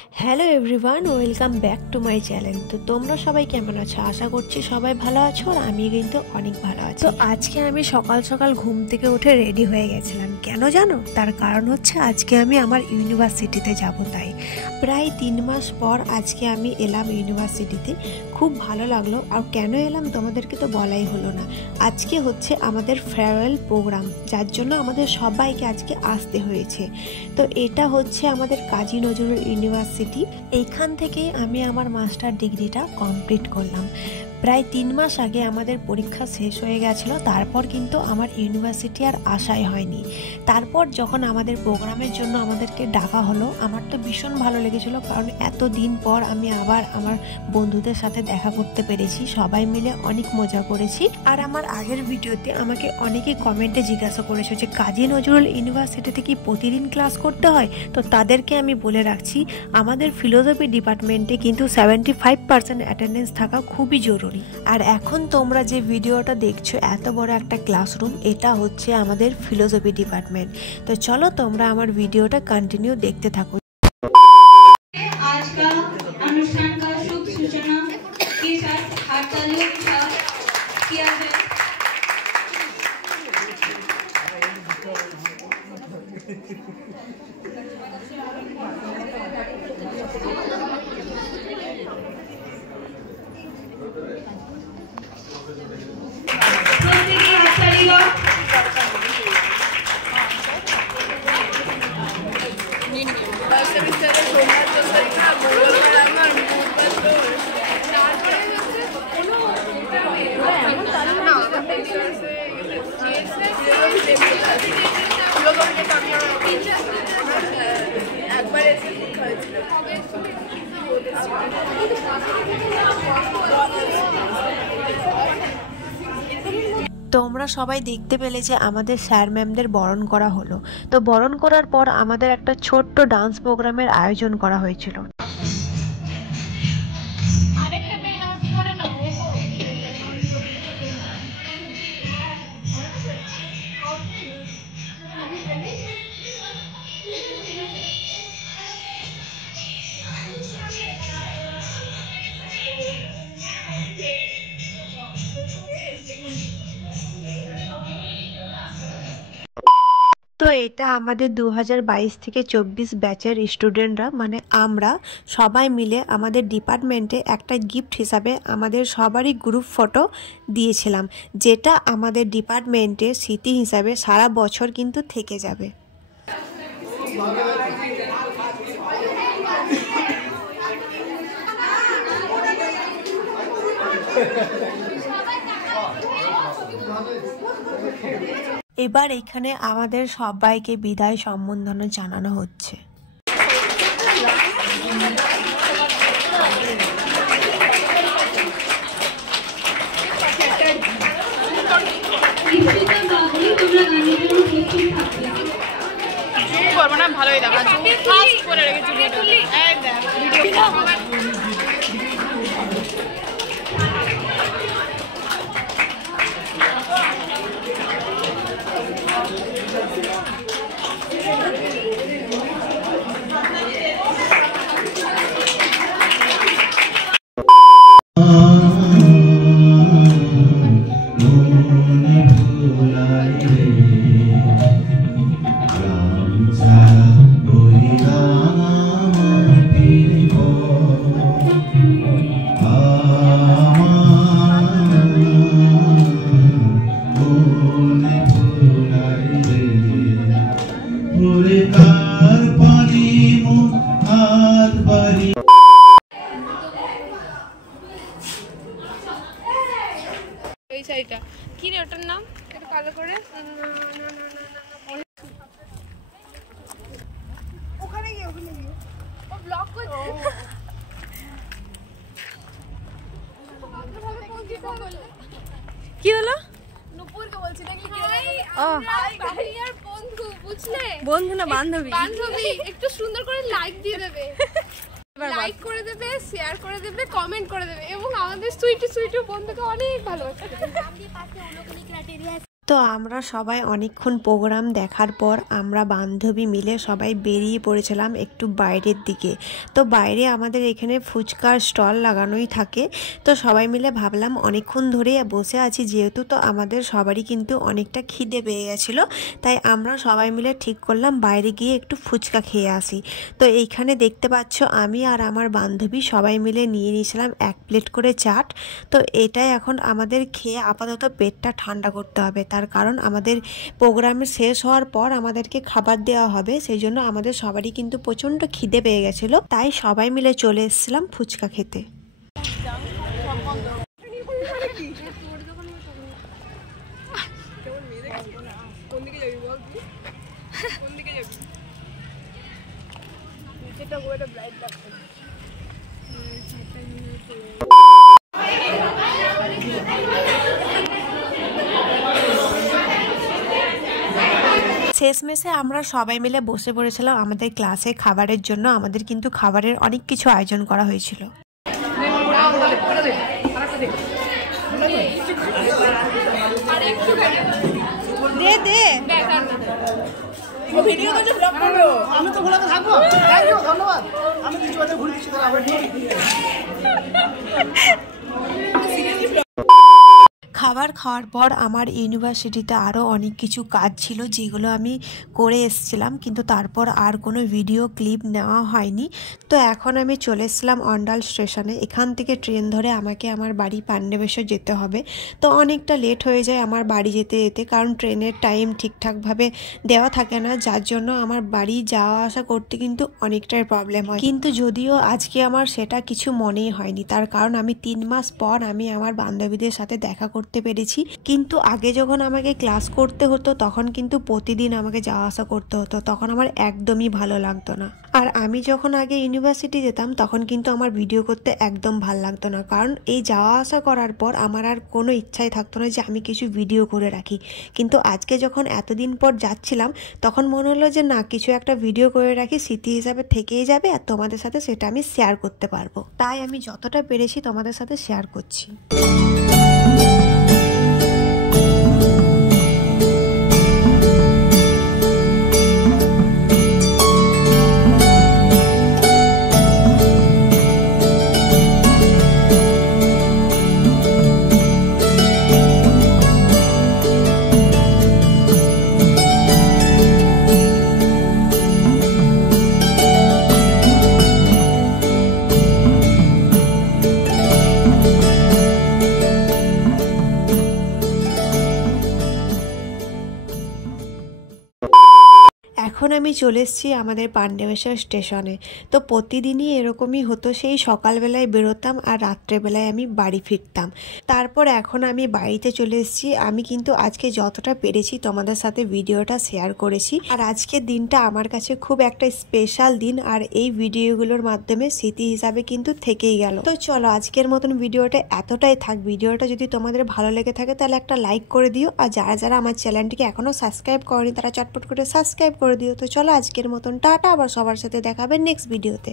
Hello everyone, welcome back to my channel. তো তোমরা সবাই কেমন আছো? আশা করছি সবাই ভালো আছো, আর আমি কিন্তু অনেক ভালো আছি। তো আজকে আমি সকাল সকাল ঘুম থেকে উঠে রেডি হয়ে গেছিলাম। কেন জানো? তার কারণ হচ্ছে আজকে আমি আমার ইউনিভার্সিটিতে যাব। তাই প্রায় 3 মাস পর আজকে আমি এলাম ইউনিভার্সিটিতে। খুব ভালো লাগলো। আর কেন এলাম তোমাদেরকে তো বলাই হলো না। আজকে হচ্ছে আমাদের ফেয়ারওয়েল প্রোগ্রাম, যার জন্য আমাদের সবাইকে আজকে আসতে হয়েছে। তো এটা হচ্ছে আমাদের কাজী নজরুল ইউনিভার্সিটি। এইখান থেকে আমি আমার মাস্টার ডিগ্রিটা কমপ্লিট করলাম। প্রায় 3 মাস আগে আমাদের পরীক্ষা শেষ হয়ে গেছিলো। তারপর কিন্তু আমার ইউনিভার্সিটি আর আসাই হয়নি। তারপর যখন আমাদের প্রোগ্রামের জন্য আমাদেরকে ডাকা হলো, আমার তো ভীষণ ভালো লেগেছিলো, কারণ এত দিন পর আমি আবার আমার বন্ধুদের সাথে দেখা করতে পেরেছি। সবাই মিলে অনেক মজা করেছি। আর আমার আগের ভিডিওতে আমাকে অনেকেই কমেন্টে জিজ্ঞাসা করেছে যে কাজী নজরুল ইউনিভার্সিটিতে কি প্রতিদিন ক্লাস করতে হয়? তো তাদেরকে আমি বলে রাখছি, আমাদের ফিলোসফি ডিপার্টমেন্টে কিন্তু 75% অ্যাটেন্ডেন্স থাকা খুবই জরুরি। আর এখন তোমরা যে ভিডিওটা দেখছো, এত বড় একটা ক্লাসরুম, এটা হচ্ছে আমাদের ফিলোসফি ডিপার্টমেন্ট। তো চলো তোমরা আমার ভিডিওটা কন্টিনিউ দেখতে থাকো। आज का अनुष्ठान का शुभ सूचना के साथ हाथ तालियों के साथ किया जाए। তোমরা সবাই দেখতে পেলে যে আমাদের স্যার ম্যামদের বরণ করা হলো। তো বরণ করার পর আমাদের একটা ছোট্ট ডান্স প্রোগ্রামের আয়োজন করা হয়েছিল। তো এটা আমাদের 2022 থেকে 24 ব্যাচের স্টুডেন্টরা, মানে আমরা সবাই মিলে আমাদের ডিপার্টমেন্টে একটা গিফট হিসাবে আমাদের সবারই গ্রুপ ফটো দিয়েছিলাম, যেটা আমাদের ডিপার্টমেন্টের স্মৃতি হিসাবে সারা বছর কিন্তু থেকে যাবে। এবার এখানে আমাদের সবাইকে বিদায় সম্বর্ধনা জানানো হচ্ছে। ভালোই দেখা করে রেখেছি ভিডিও। এই শাড়িটা কি রে, ওটার নাম একটু কালো করে ওখানে গিয়ে ও ব্লক করছে। কি হলো? নুপুরকে বলছি দেখলি কি? আর বন্ধু, বুঝলে? বন্ধু না বান্ধবী। বান্ধবী একটু সুন্দর করে লাইক দিয়ে দেবে, লাইক করে দেবে, শেয়ার করে দেবে, কমেন্ট করে দেবে, এবং আমাদের সুইটু বন্ধুকে অনেক ভালোবাসে। তো আমরা সবাই অনেকক্ষণ প্রোগ্রাম দেখার পর আমরা বান্ধবী মিলে সবাই বেরিয়ে পড়েছিলাম একটু বাইরের দিকে। তো বাইরে আমাদের এখানে ফুচকার স্টল লাগানোই থাকে। তো সবাই মিলে ভাবলাম অনেকক্ষণ ধরে বসে আছি যেহেতু, তো আমাদের সবারই কিন্তু অনেকটা খিদে পেয়ে গেছিলো, তাই আমরা সবাই মিলে ঠিক করলাম বাইরে গিয়ে একটু ফুচকা খেয়ে আসি। তো এইখানে দেখতে পাচ্ছ আমি আর আমার বান্ধবী সবাই মিলে নিয়ে নিয়েছিলাম 1 প্লেট করে চাট। তো এটাই এখন আমাদের খেয়ে আপাতত পেটটা ঠান্ডা করতে হবে, তার কারণ আমাদের প্রোগ্রাম শেষ হওয়ার পর আমাদেরকে খাবার দেওয়া হবে, সেই জন্য আমাদের সবারই কিন্তু প্রচণ্ড খিদে পেয়ে গেছিলো, তাই সবাই মিলে চলে এসেছিলাম ফুচকা খেতে। শেষমেশে আমরা সবাই মিলে বসে পড়েছিলাম আমাদের ক্লাসে খাবারের জন্য। আমাদের কিন্তু খাবারের অনেক কিছু আয়োজন করা হয়েছিল। খাবার খাওয়ার পর আমার ইউনিভার্সিটিতে আরও অনেক কিছু কাজ ছিল যেগুলো আমি করে এসেছিলাম, কিন্তু তারপর আর কোনো ভিডিও ক্লিপ নেওয়া হয়নি। তো এখন আমি চলে এসেছিলাম অন্ডাল স্টেশনে। এখান থেকে ট্রেন ধরে আমাকে আমার বাড়ি পাণ্ডবেশ্বর যেতে হবে। তো অনেকটা লেট হয়ে যায় আমার বাড়ি যেতে যেতে, কারণ ট্রেনের টাইম ঠিকঠাকভাবে দেওয়া থাকে না, যার জন্য আমার বাড়ি যাওয়া আসা করতে কিন্তু অনেকটাই প্রবলেম হয়। কিন্তু যদিও আজকে আমার সেটা কিছু মনেই হয়নি, তার কারণ আমি 3 মাস পর আমি আমার বান্ধবীদের সাথে দেখা করতে পেরেছি। কিন্তু আগে যখন আমাকে ক্লাস করতে হতো তখন কিন্তু প্রতিদিন আমাকে যাওয়া আসা করতে হতো, তখন আমার একদমই ভালো লাগতো না। আর আমি যখন আগে ইউনিভার্সিটি যেতাম তখন কিন্তু আমার ভিডিও করতে একদম ভালো লাগতো না, কারণ এই যাওয়া আসা করার পর আমার আর কোনো ইচ্ছাই থাকতো না যে আমি কিছু ভিডিও করে রাখি। কিন্তু আজকে যখন এতদিন পর যাচ্ছিলাম তখন মনে হলো যে না, কিছু একটা ভিডিও করে রাখি, স্মৃতি হিসাবে থেকেই যাবে আর তোমাদের সাথে সেটা আমি শেয়ার করতে পারবো। তাই আমি যতটা পেরেছি তোমাদের সাথে শেয়ার করছি। এখন আমি চলে এসেছি আমাদের পাণ্ডবেশ্বর স্টেশনে। তো প্রতিদিনই এরকমই হতো, সেই সকালবেলায় বেরোতাম আর রাত্রেবেলায় আমি বাড়ি ফিরতাম। তারপর এখন আমি বাড়িতে চলে এসেছি। আমি কিন্তু আজকে যতটা পেরেছি তোমাদের সাথে ভিডিওটা শেয়ার করেছি, আর আজকের দিনটা আমার কাছে খুব একটা স্পেশাল দিন, আর এই ভিডিওগুলোর মাধ্যমে স্মৃতি হিসাবে কিন্তু থেকেই গেল। তো চলো আজকের মতন ভিডিওটা এতটাই থাক। ভিডিওটা যদি তোমাদের ভালো লেগে থাকে তাহলে একটা লাইক করে দিও, আর যারা যারা আমার চ্যানেলটিকে এখনো সাবস্ক্রাইব করেনি তারা চটপট করে সাবস্ক্রাইব করে দিও। তো চলো আজকের মতন টাটা, আবার সবার সাথে দেখা হবে নেক্সট ভিডিওতে।